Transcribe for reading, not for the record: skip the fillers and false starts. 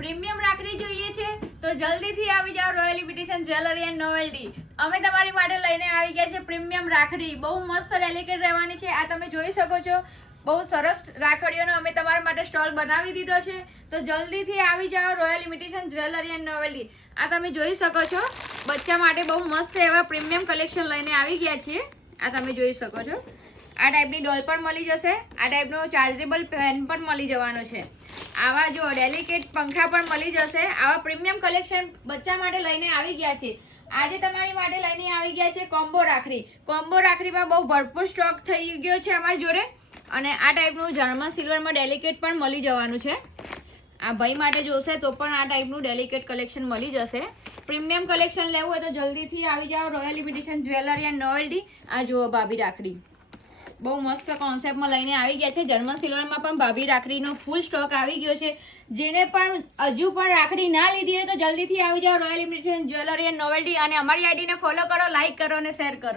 Premium રાખડી જોઈએ છે તો જલ્દીથી આવી જાઓ royal imitation jewellery and novelty. અમે તમારી માટે લઈને આવી ગયા છે પ્રીમિયમ રાખડી. બહુ મસ્ત ડેલિકેટ રહેવાની છે. આ તમે જોઈ શકો છો, બહુ સરસ રાખડીઓનો અમે તમારા માટે સ્ટોલ બનાવી દીધો છે. તો જલ્દીથી આવી જાઓ royal imitation jewellery and novelty. આ તમે જોઈ શકો છો, બચ્ચા માટે બહુ મસ્ત એવા પ્રીમિયમ કલેક્શન લઈને આવી ગયા છીએ. આ તમે જોઈ શકો છો, આ ટાઈપની ડોલ પણ મળી જશે. આ ટાઈપનો ચાર્જેબલ પેન પણ મળી જવાનો છે. આવા જો ડેલિકેટ પંખા પણ મળી જશે. આવા પ્રીમિયમ કલેક્શન બચ્ચા માટે લઈને આવી ગયા છે. આજે તમારી માટે લઈને આવી ગયા છે કોમ્બો રાખડી. કોમ્બો રાખડીમાં બહુ ભરપૂર સ્ટોક થઈ ગયો છે અમારી જોડે. અને આ ટાઈપનું જર્મન સિલ્વરમાં ડેલિકેટ પણ મળી જવાનું છે. આ ભાઈ માટે જોશે તો પણ આ ટાઈપનું ડેલિકેટ કલેક્શન મળી જશે. પ્રીમિયમ કલેક્શન લેવું હોય તો જલ્દીથી આવી જાઓ royal imitation jewellery and novelty. આ જુઓ ભાભી રાખડી, બહુ મસ્ત કોન્સેપ્ટમાં લઈને આવી ગયા છે. જર્મન સિલ્વરમાં પણ ભાભી રાખડીનો ફૂલ સ્ટોક આવી ગયો છે. જેને પણ હજુ પણ રાખડી ના લીધી હોય તો જલ્દીથી આવી જાઓ royal imitation jewellery and novelty. અને અમારી આઈડીને ફોલો કરો, લાઈક કરો અને શેર કરો.